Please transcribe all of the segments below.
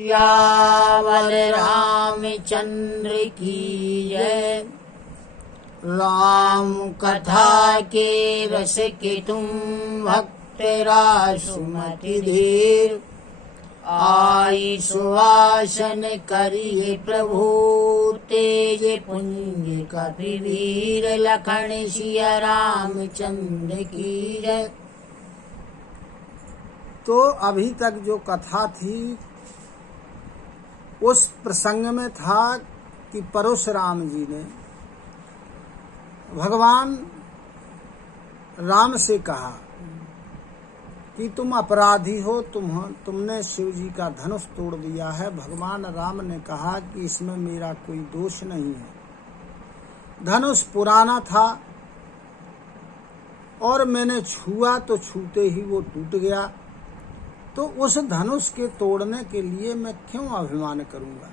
सियावर रामचंद्र की जय। राम कथा के रस के तुम भक्त रासुमति धीर। आई सुवासन करिए प्रभु तेज पुंज कपिवीर। लखन सिया रामचंद्र की जय। तो अभी तक जो कथा थी उस प्रसंग में था कि परशुराम जी ने भगवान राम से कहा कि तुम अपराधी हो, तुमने शिव जी का धनुष तोड़ दिया है। भगवान राम ने कहा कि इसमें मेरा कोई दोष नहीं है। धनुष पुराना था और मैंने छुआ तो छूते ही वो टूट गया, तो उस धनुष के तोड़ने के लिए मैं क्यों अभिमान करूंगा।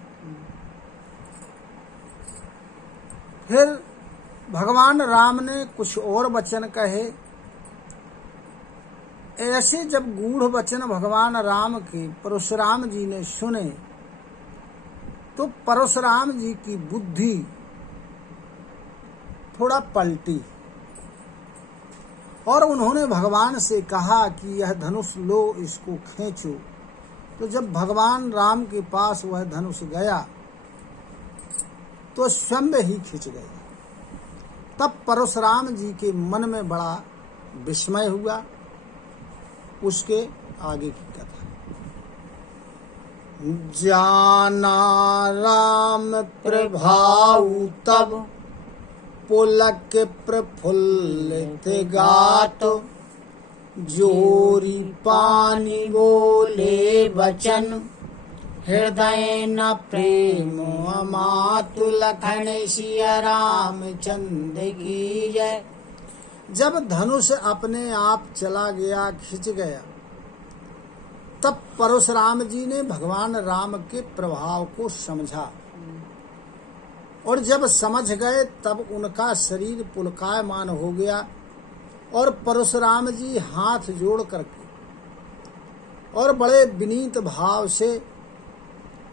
फिर भगवान राम ने कुछ और वचन कहे। ऐसे जब गूढ़ वचन भगवान राम के परशुराम जी ने सुने तो परशुराम जी की बुद्धि थोड़ा पलटी और उन्होंने भगवान से कहा कि यह धनुष लो, इसको खींचो। तो जब भगवान राम के पास वह धनुष गया तो स्वयं ही खिंच गए। तब परशुराम जी के मन में बड़ा विस्मय हुआ। उसके आगे की कथा। जाना राम प्रभाव तब पुलक प्रफुल्लित गात। जोरी पानी बोले वचन हृदय न प्रेम अमातु। लखन सिया रामचंद्र की जय। जब धनुष अपने आप चला गया, खिंच गया, तब परशुराम जी ने भगवान राम के प्रभाव को समझा और जब समझ गए तब उनका शरीर पुलकायमान हो गया और परशुराम जी हाथ जोड़ करके और बड़े विनीत भाव से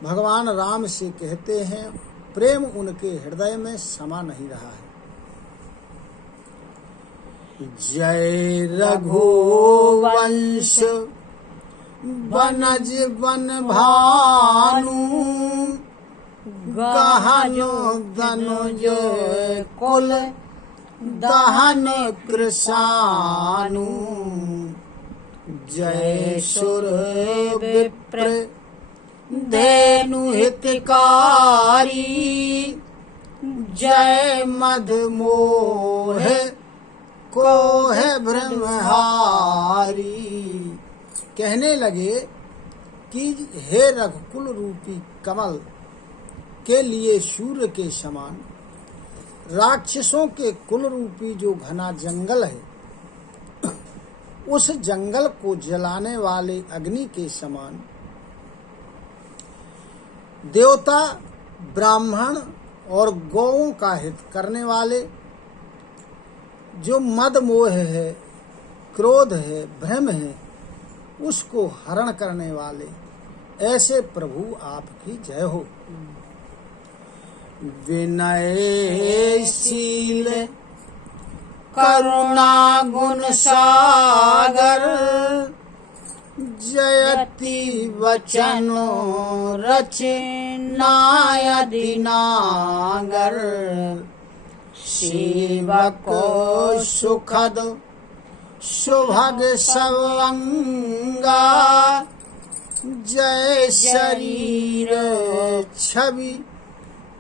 भगवान राम से कहते हैं, प्रेम उनके हृदय में समा नहीं रहा है। जय रघुवंश बनज बन भानु। गहनो धनुज कुल दहन कृशानु। जय सुर विप्र धेनु हितकारी। जय मद मोह को है ब्रह्महारी। कहने लगे कि हे रघुकुल रूपी कमल के लिए सूर्य के समान, राक्षसों के कुल रूपी जो घना जंगल है उस जंगल को जलाने वाले अग्नि के समान, देवता ब्राह्मण और गौओं का हित करने वाले, जो मद मोह है, क्रोध है, भ्रम है, उसको हरण करने वाले ऐसे प्रभु आपकी जय हो। विनयशील करुणा गुण सागर। जयति वचनो रचनाय दिनागर। सेवको सुखद सुभग सवंगा। जय शरीर छवि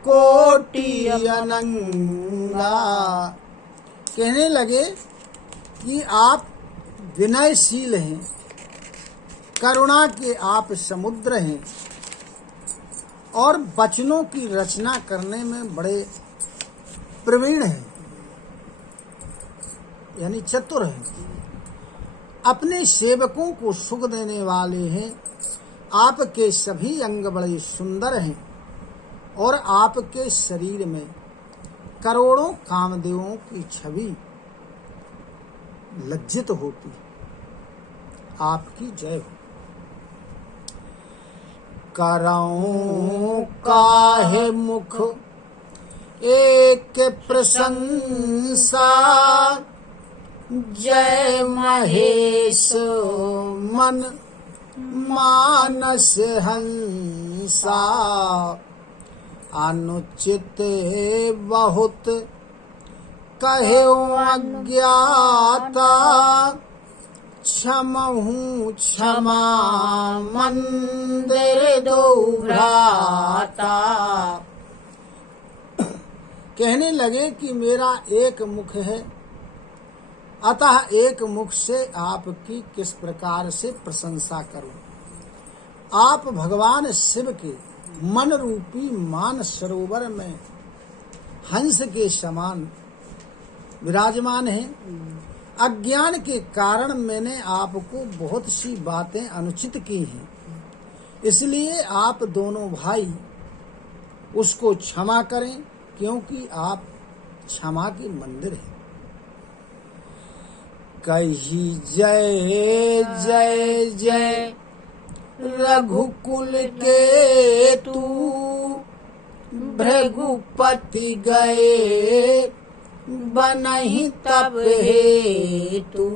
कोटि अनंगा। कहने लगे कि आप विनयशील हैं, करुणा के आप समुद्र हैं और वचनों की रचना करने में बड़े प्रवीण हैं, यानी चतुर हैं। अपने सेवकों को सुख देने वाले हैं। आपके सभी अंग बड़े सुंदर हैं और आपके शरीर में करोड़ों कामदेवों की छवि लज्जित होती। आपकी जय हो। करऊं काहे मुख एक प्रशंसा, जय महेश मन मानस हंसा। अनुचित बहुत कहे अज्ञाता, क्षमहूँ क्षमा मंदिर दो भ्राता। कहने लगे कि मेरा एक मुख है, अतः एक मुख से आपकी किस प्रकार से प्रशंसा करूं। आप भगवान शिव के मन रूपी मान सरोवर में हंस के समान विराजमान हैं। अज्ञान के कारण मैंने आपको बहुत सी बातें अनुचित की हैं, इसलिए आप दोनों भाई उसको क्षमा करें, क्योंकि आप क्षमा के मंदिर हैं। कही जय जय जय रघुकुल के तू, भृगुपति गए बनहि तब हेतु।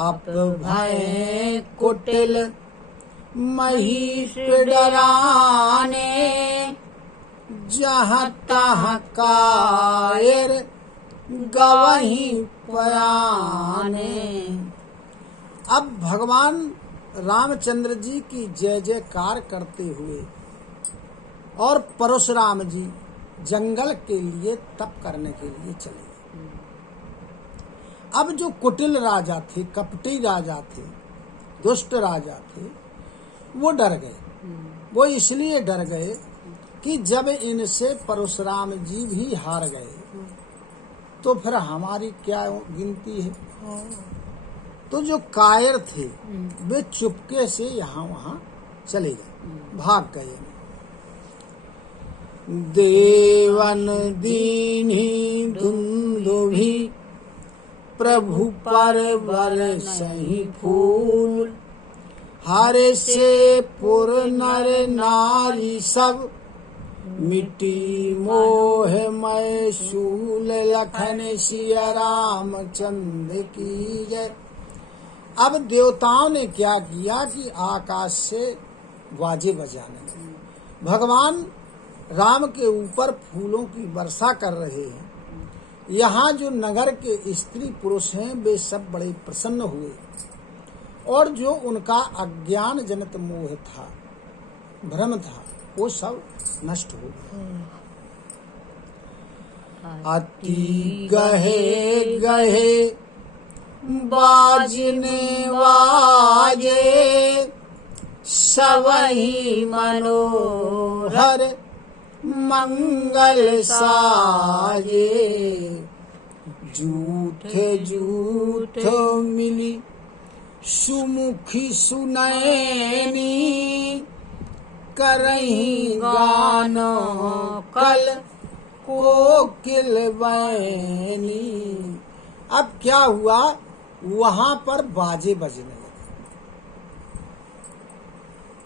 अप भय कुटिल महिष डराने, जहाँ तहाँ कायर गवहीं पयाने। अब भगवान रामचंद्र जी की जय जयकार करते हुए और परशुराम जी जंगल के लिए तप करने के लिए चले गए। अब जो कुटिल राजा थे, कपटी राजा थे, दुष्ट राजा थे, वो डर गए। वो इसलिए डर गए कि जब इनसे परशुराम जी भी हार गए तो फिर हमारी क्या गिनती है। तो जो कायर थे वे चुपके से यहाँ वहाँ चले गए, भाग गए। देवन दीन्ही धुंधुभि, प्रभु पर बरसहि फूल। हरे से पुर नर नारी सब, मिट्टी मोह मय शूल। लखन सिया रामचंद्र की जय। अब देवताओं ने क्या किया कि आकाश से बाजे बजाने लगे। भगवान राम के ऊपर फूलों की वर्षा कर रहे हैं। यहाँ जो नगर के स्त्री पुरुष हैं वे सब बड़े प्रसन्न हुए, और जो उनका अज्ञान जनित मोह था, भ्रम था, वो सब नष्ट हो गया। अति गहे गहे बाजने वाजे, सबहि मनोहर मंगल साजे। झूठे झूठ मिली सुमुखी सुनैनी, करही गान कल कोकिल बैनी। अब क्या हुआ, वहां पर बाजे बजने लगे,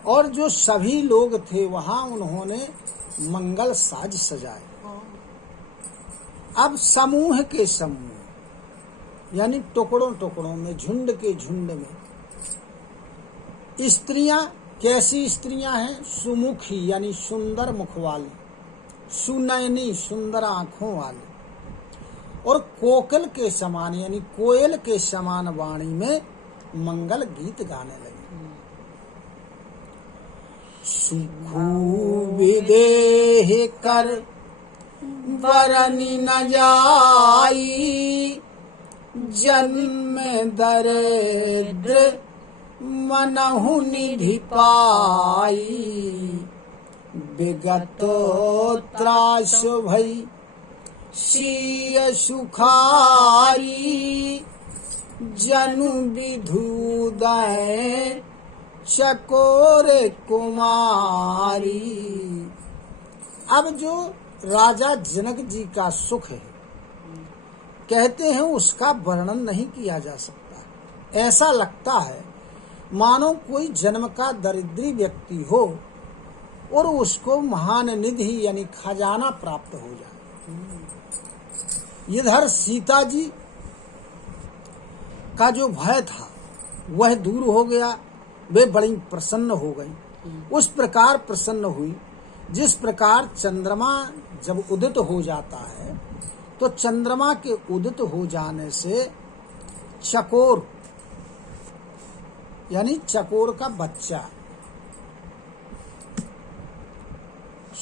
और जो सभी लोग थे वहां उन्होंने मंगल साज सजाए। अब समूह के समूह यानी टुकड़ों टुकड़ों में, झुंड के झुंड में स्त्रियां, कैसी स्त्रियां हैं, सुमुखी यानी सुंदर मुख वाली, सुनैनी सुंदर आंखों वाली, और कोकिल के समान यानी कोयल के समान वाणी में मंगल गीत गाने लगे। सुखू विदेह कर वरनी न जाई, जन्म दरिद्र मनहु निधि पाई। विगतो त्रास भई सिय सुखाई, जनु विधुदय चकोर कुमारी। अब जो राजा जनक जी का सुख है, कहते हैं उसका वर्णन नहीं किया जा सकता। ऐसा लगता है मानो कोई जन्म का दरिद्री व्यक्ति हो और उसको महान निधि यानी खजाना प्राप्त हो जाए। इधर सीता जी का जो भय था वह दूर हो गया, वे बड़ी प्रसन्न हो गई। उस प्रकार प्रसन्न हुई जिस प्रकार चंद्रमा जब उदित हो जाता है तो चंद्रमा के उदित हो जाने से चकोर यानी चकोर का बच्चा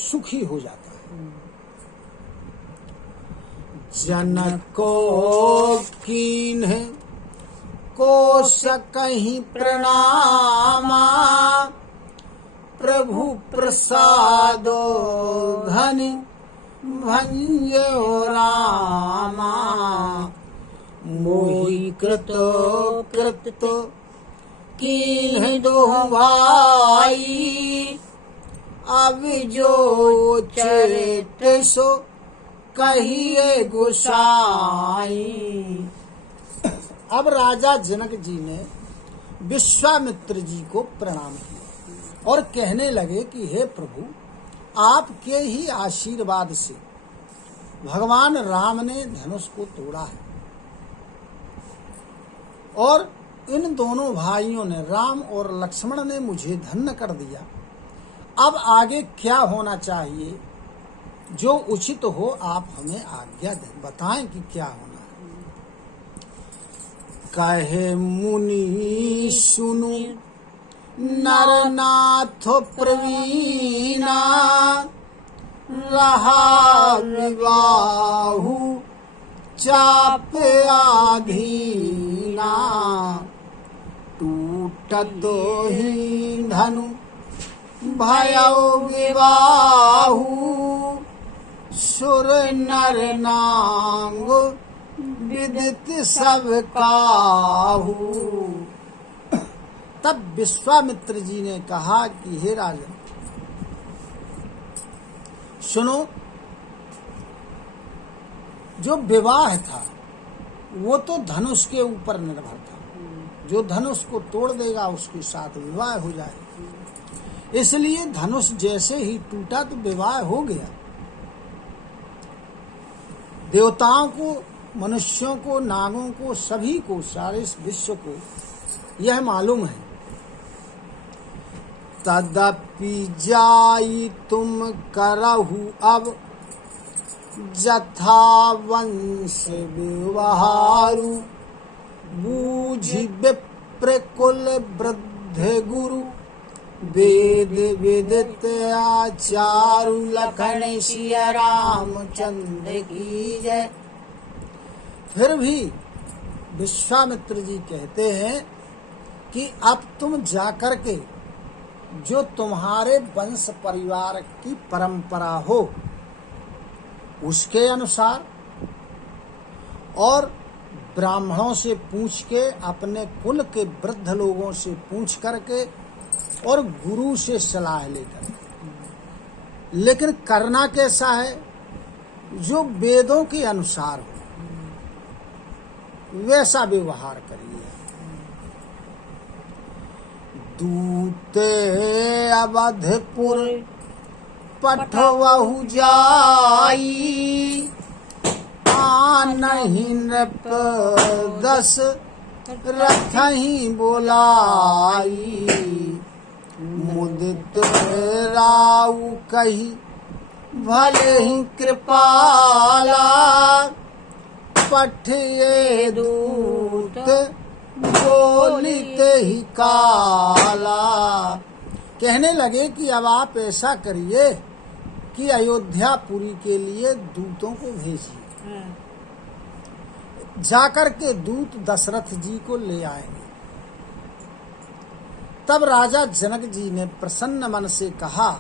सुखी हो जाता है। जनक को कीन्ह कोश कहीं प्रणामा, प्रभु प्रसादो धनि भंजो रामा। मोहि कृतो कृतो कीन्ह दो भाई, अब जो चरित सो कहिए गोसाई। अब राजा जनक जी ने विश्वामित्र जी को प्रणाम किया और कहने लगे कि हे प्रभु, आपके ही आशीर्वाद से भगवान राम ने धनुष को तोड़ा है और इन दोनों भाइयों ने, राम और लक्ष्मण ने, मुझे धन्य कर दिया। अब आगे क्या होना चाहिए, जो उचित हो आप हमें आज्ञा दें, बताएं कि क्या होना है। कहे मुनि सुनु नरनाथ प्रवीणा, रहा विवाहु चाप आधीना। टूटत ही धनु भयो विवाहु, सुर नर नांग विदित सब काहू। तब विश्वामित्र जी ने कहा कि हे राजन, सुनो, जो विवाह था वो तो धनुष के ऊपर निर्भर था। जो धनुष को तोड़ देगा उसके साथ विवाह हो जाएगा। इसलिए धनुष जैसे ही टूटा तो विवाह हो गया। देवताओं को, मनुष्यों को, नागों को, सभी को, सारे विश्व को यह मालूम है। तदपि जाई तुम करहु अब, जथा वंश व्यवहारु। बूझि विप्र कुल वृद्ध गुरु, वेद विदित आचारु। लखन सिया रामचंद्र की जय। फिर भी विश्वामित्र जी कहते हैं कि अब तुम जाकर के जो तुम्हारे वंश परिवार की परंपरा हो उसके अनुसार, और ब्राह्मणों से पूछ के, अपने कुल के वृद्ध लोगों से पूछ करके, और गुरु से सलाह लेकर, लेकिन करना कैसा है, जो वेदों के अनुसार हो वैसा व्यवहार करिए। दूते अवधपुर पठवहु जाई, आनहि नृप 10 रथहि बोलाई। मुदित राउ कही भले ही कृपाला, पठिए दूत बोलिते ही काला। कहने लगे कि अब आप ऐसा करिए कि अयोध्यापुरी के लिए दूतों को भेजिए, जाकर के दूत दशरथ जी को ले आएंगे। तब राजा जनक जी ने प्रसन्न मन से कहा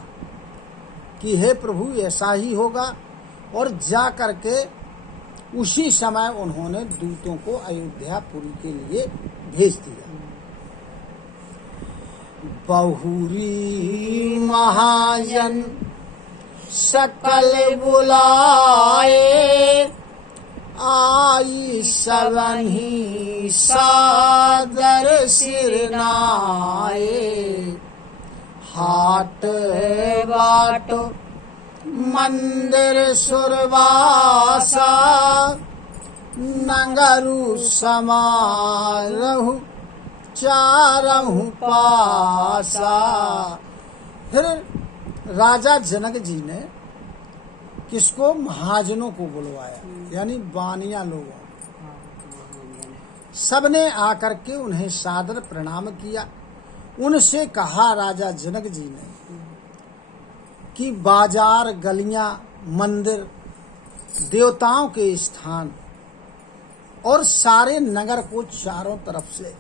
कि हे प्रभु, ऐसा ही होगा, और जा करके उसी समय उन्होंने दूतों को अयोध्यापुरी के लिए भेज दिया। बहुरी महाजन सकल बुलाए, आई सबही सादर सिर नाए। हाट बाट मंदिर सुरवासा नगरु समारहु चारहु पासा। फिर राजा जनक जी ने किसको? महाजनों को बुलवाया, यानी बानिया लोगों। सबने आकर के उन्हें सादर प्रणाम किया। उनसे कहा राजा जनक जी ने कि बाजार, गलियां, मंदिर, देवताओं के स्थान और सारे नगर को चारों तरफ से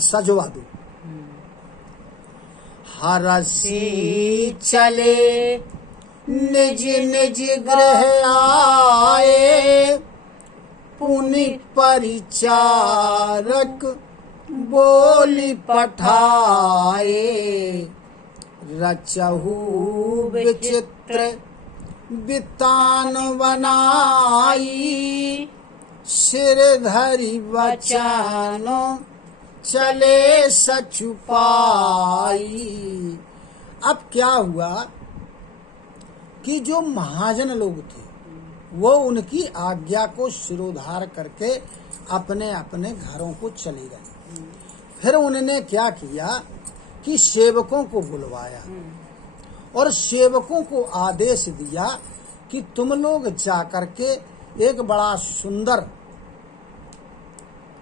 सजवा दो। हरसी चले निज निज गृह आए। पुनि परिचारक बोली पठाए। रचहु विचित्र बितान बनाई। सिर धरि बचानो चले सचुपाई। अब क्या हुआ कि जो महाजन लोग थे वो उनकी आज्ञा को शिरोधार करके अपने अपने घरों को चले गए। फिर उन्होंने क्या किया कि सेवकों को बुलवाया और सेवकों को आदेश दिया कि तुम लोग जाकर के एक बड़ा सुंदर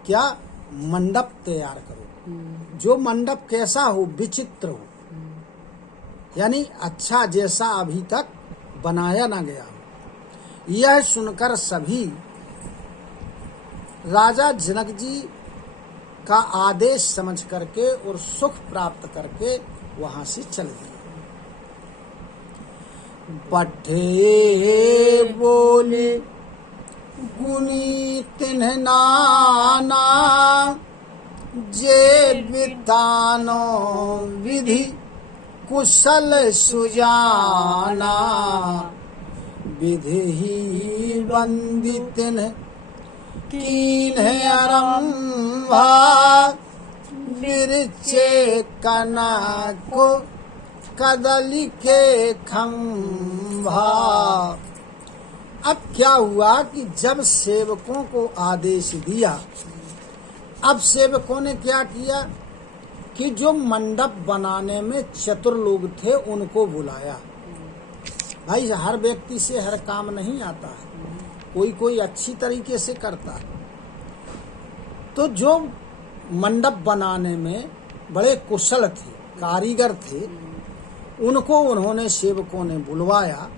क्या मंडप तैयार करो। जो मंडप कैसा हो? विचित्र हो, यानी अच्छा जैसा अभी तक बनाया ना गया हो। यह सुनकर सभी राजा जनक जी का आदेश समझ करके और सुख प्राप्त करके वहां से चले गए। पठे बोले गुनी तिन्ह नाना। जे बितानो विधि कुशल सुजाना। विधि ही वंदितिन कीन्ह आरंभा। बिरचे कनक कदली के खंभा। अब क्या हुआ कि जब सेवकों को आदेश दिया, अब सेवकों ने क्या किया कि जो मंडप बनाने में चतुर लोग थे उनको बुलाया। भाई हर व्यक्ति से हर काम नहीं आता है, कोई कोई अच्छी तरीके से करता है। तो जो मंडप बनाने में बड़े कुशल थे, कारीगर थे, उनको उन्होंने सेवकों ने बुलवाया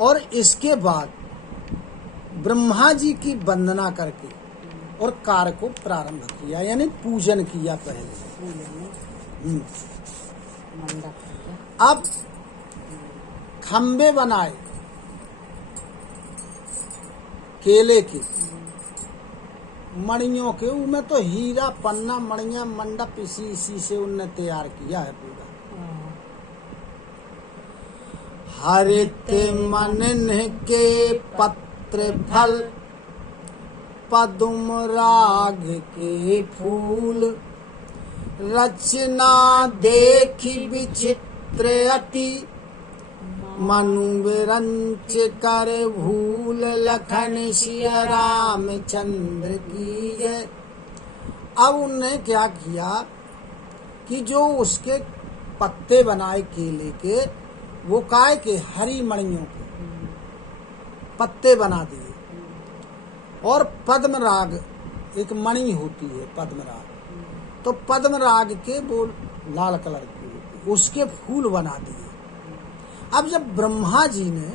और इसके बाद ब्रह्मा जी की वंदना करके और कार्य को प्रारंभ किया, यानी पूजन किया पहले। अब खंबे बनाए केले के, मणियों के, उनमें तो हीरा पन्ना मणिया मंडप इसी से उनने तैयार किया है पूरा। हरित मन के पत्र फल पदुम राग के फूल। रचना देखी विचित्र अति मनु विरंच कर भूल। लखन सिया रामचंद्र की जय। अब उनने क्या किया कि जो उसके पत्ते बनाए केले के, वो काय के हरी मणियों के पत्ते बना दिए। और पद्मराग एक मणि होती है, पद्मराग, तो पद्मराग के वो लाल कलर के उसके फूल बना दिए। अब जब ब्रह्मा जी ने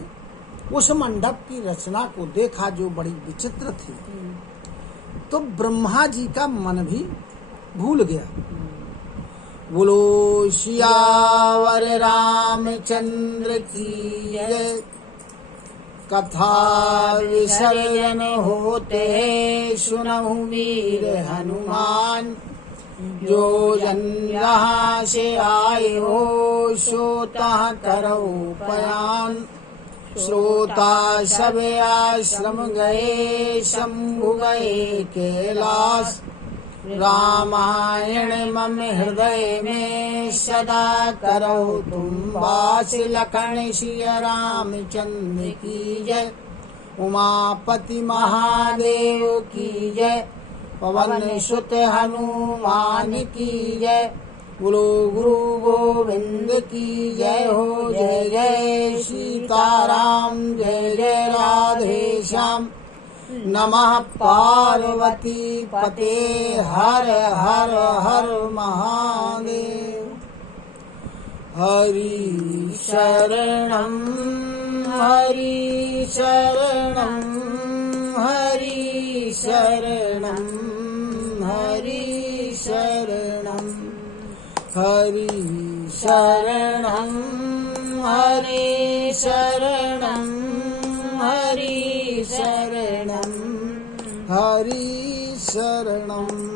उस मंडप की रचना को देखा जो बड़ी विचित्र थी, तो ब्रह्मा जी का मन भी भूल गया। बोलो सियावर रामचंद्र की जय। कथा विसर्जन होते सुनहु वीर हनुमान। जो जन यहाँ से आए हो सो तह करो पयान। श्रोता सब आश्रम गए, शंभु गए कैलाश। रामायण मम हृदय में सदा करो तुम वास। लखन सिया रामचंद्र की जय, उमापति महादेव की जय। पवन सुत हनुमान की जय, गुरु गुरु गोविंद की जय हो। जय जय सीताराम, जय जय राधे श्याम। नमः पार्वती पते, हर हर हर महादेव। हरि शरणं हरि शरणं हरि शरणं हरि शरणं हरि शरणं हरि शरणं हरि शरणं हरि शरणं।